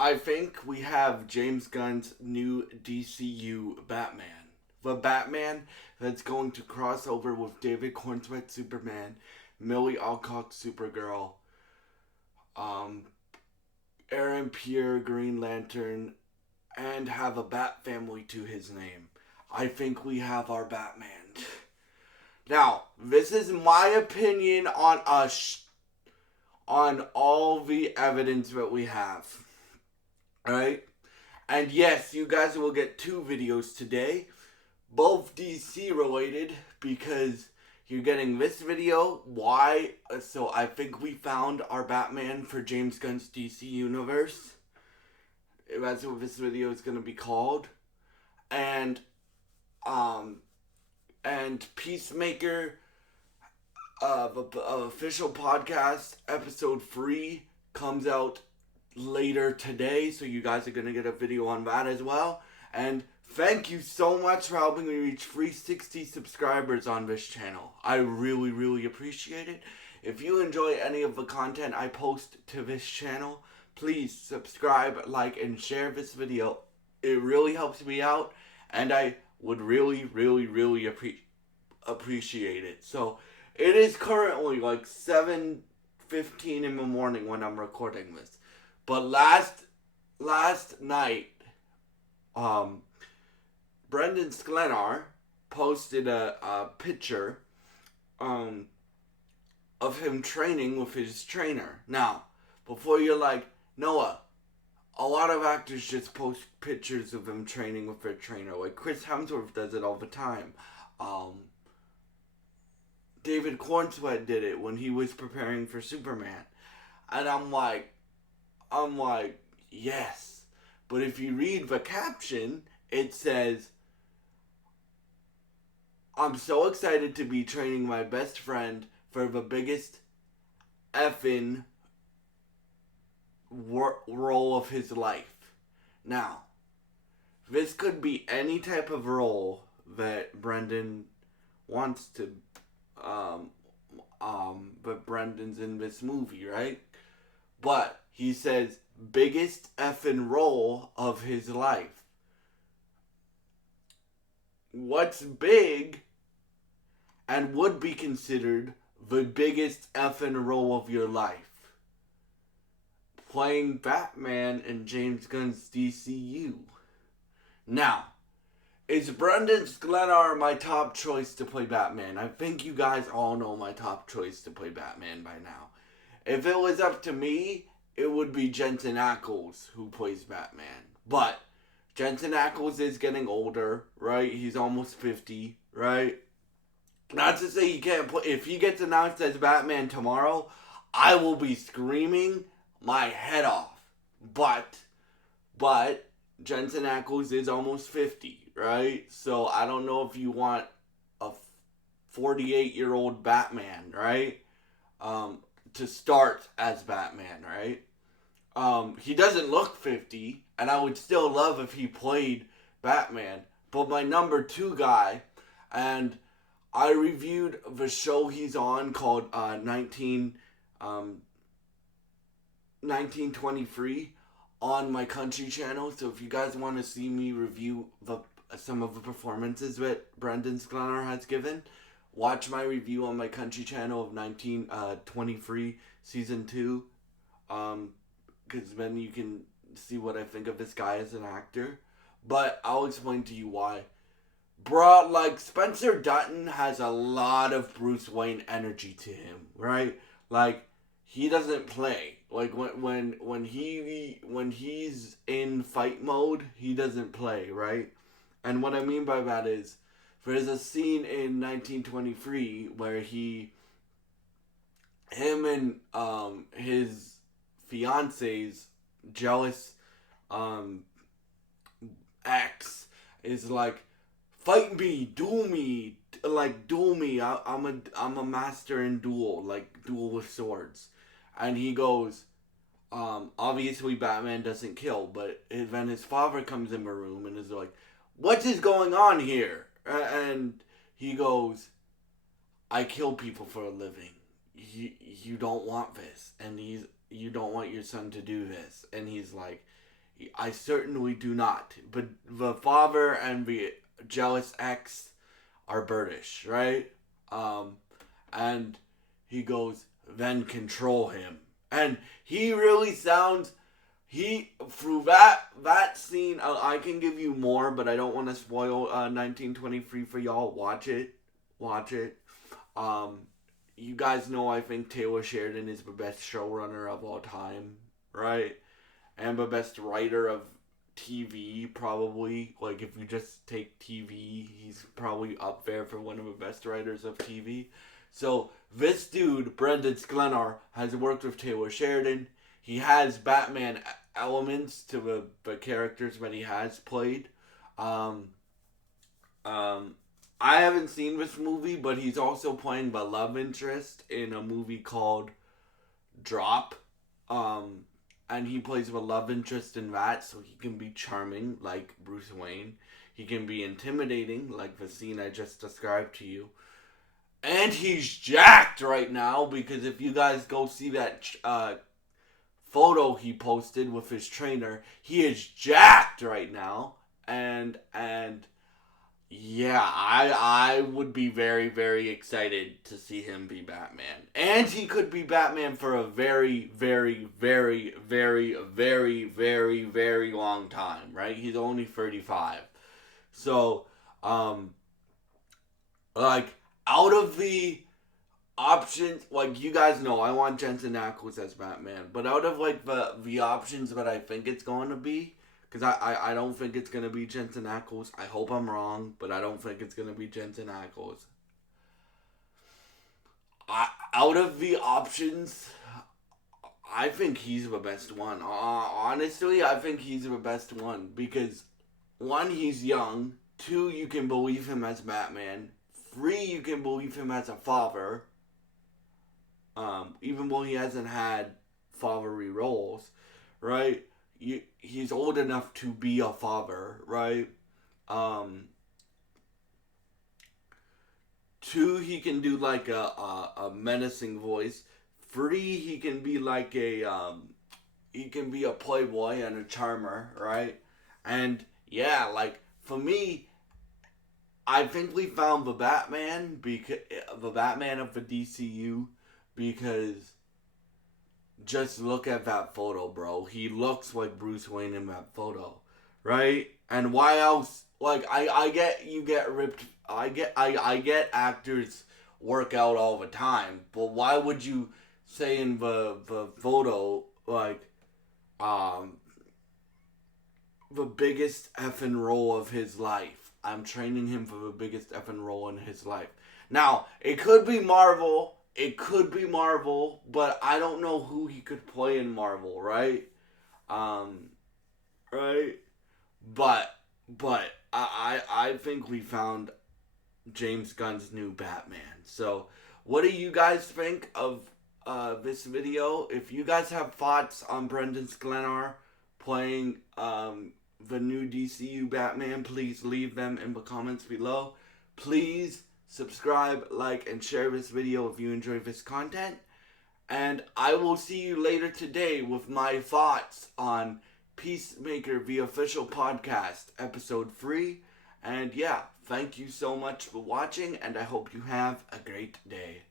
I think we have James Gunn's new DCU Batman. The Batman that's going to cross over with David Cornsweet Superman, Millie Alcock Supergirl, um, Aaron Pierre Green Lantern, and have a Bat family to his name. I think we have our Batman. Now, this is my opinion on on all the evidence that we have. Alright? And yes, you guys will get two videos today, both DC related, because you're getting this video. Why? So I think we found our Batman for James Gunn's DC universe. That's what this video is going to be called. And um and Peacemaker official podcast episode 3 comes out later today, so you guys are gonna get a video on that as well. And thank you so much for helping me reach 360 subscribers on this channel. I really appreciate it. If you enjoy any of the content I post to this channel, please subscribe, like, and share this video. It really helps me out, and I would really appreciate it. So it is currently like 7:15 in the morning when I'm recording this. But last night, Brendan Sklenar posted a picture of him training with his trainer. Now, before you're like, Noah, a lot of actors just post pictures of them training with their trainer. Like Chris Hemsworth does it all the time. David Cornsweet did it when he was preparing for Superman. And I'm like, yes. But if you read the caption, it says, I'm so excited to be training my best friend for the biggest effing role of his life. Now, this could be any type of role that Brendan wants to, but Brendan's in this movie, right? But he says, biggest effing role of his life. What's big and would be considered the biggest effing role of your life? Playing Batman in James Gunn's DCU. Now, is Brendan Sklenar my top choice to play Batman? I think you guys all know my top choice to play Batman by now. If it was up to me, it would be Jensen Ackles who plays Batman. But Jensen Ackles is getting older, right? He's almost 50, right? Not to say he can't play. If he gets announced as Batman tomorrow, I will be screaming my head off. But Jensen Ackles is almost 50, right? So I don't know if you want a 48-year-old Batman, right? To start as Batman, right? He doesn't look 50, and I would still love if he played Batman. But my number 2 guy, and I reviewed the show he's on called 1923 on my country channel. So if you guys want to see me review some of the performances that Brendan Sklenar has given, watch my review on my country channel of 1923 season 2. Because then you can see what I think of this guy as an actor. But I'll explain to you why. Bruh, like, Spencer Dutton has a lot of Bruce Wayne energy to him, right? Like, he doesn't play. Like, when he's in fight mode, he doesn't play, right? And what I mean by that is, there's a scene in 1923 where him and his fiance's jealous ex is like, fight me, duel me, I'm a master in duel with swords. And he goes, obviously Batman doesn't kill, but then his father comes in the room and is like, what is going on here? And he goes, I kill people for a living. You don't want this. And you don't want your son to do this. And he's like, I certainly do not. But the father and the jealous ex are British, right? And he goes, then control him. And he really sounds, through that scene, I can give you more, but I don't want to spoil 1923 for y'all. Watch it. You guys know I think Taylor Sheridan is the best showrunner of all time, right? And the best writer of TV, probably. Like, if you just take TV, he's probably up there for one of the best writers of TV. So, this dude, Brendan Sklenar, has worked with Taylor Sheridan. He has Batman elements to the characters that he has played. I haven't seen this movie, but he's also playing the love interest in a movie called Drop. And he plays the love interest in that, so he can be charming like Bruce Wayne. He can be intimidating like the scene I just described to you. And he's jacked right now, because if you guys go see that photo he posted with his trainer, he is jacked right now. And yeah, I would be very, very excited to see him be Batman. And he could be Batman for a very, very, very, very, very, very, very long time, right? He's only 35. So, like, out of the options, like, you guys know, I want Jensen Ackles as Batman. But out of, like, the options that I think it's going to be, because I don't think it's going to be Jensen Ackles. I hope I'm wrong, but I don't think it's going to be Jensen Ackles. Out of the options, I think he's the best one. Honestly, I think he's the best one. Because, 1, he's young. 2, you can believe him as Batman. 3, you can believe him as a father. Even though he hasn't had fatherly roles, right? He's old enough to be a father, right? 2, he can do like a menacing voice. 3, he can be like he can be a playboy and a charmer, right? And yeah, like, for me, I think we found the Batman, because the Batman of the DCU, because just look at that photo, bro. He looks like Bruce Wayne in that photo, right? And why else? Like, I get you get ripped. I get actors work out all the time, but why would you say in the photo, like, the biggest effing role of his life? I'm training him for the biggest effing role in his life. Now, it could be Marvel. But I don't know who he could play in Marvel, right? Right? But I think we found James Gunn's new Batman. So, what do you guys think of this video? If you guys have thoughts on Brendan Sklenar playing the new DCU Batman, please leave them in the comments below. Please subscribe, like, and share this video if you enjoy this content. And I will see you later today with my thoughts on Peacemaker, the official podcast, episode 3. And yeah, thank you so much for watching, and I hope you have a great day.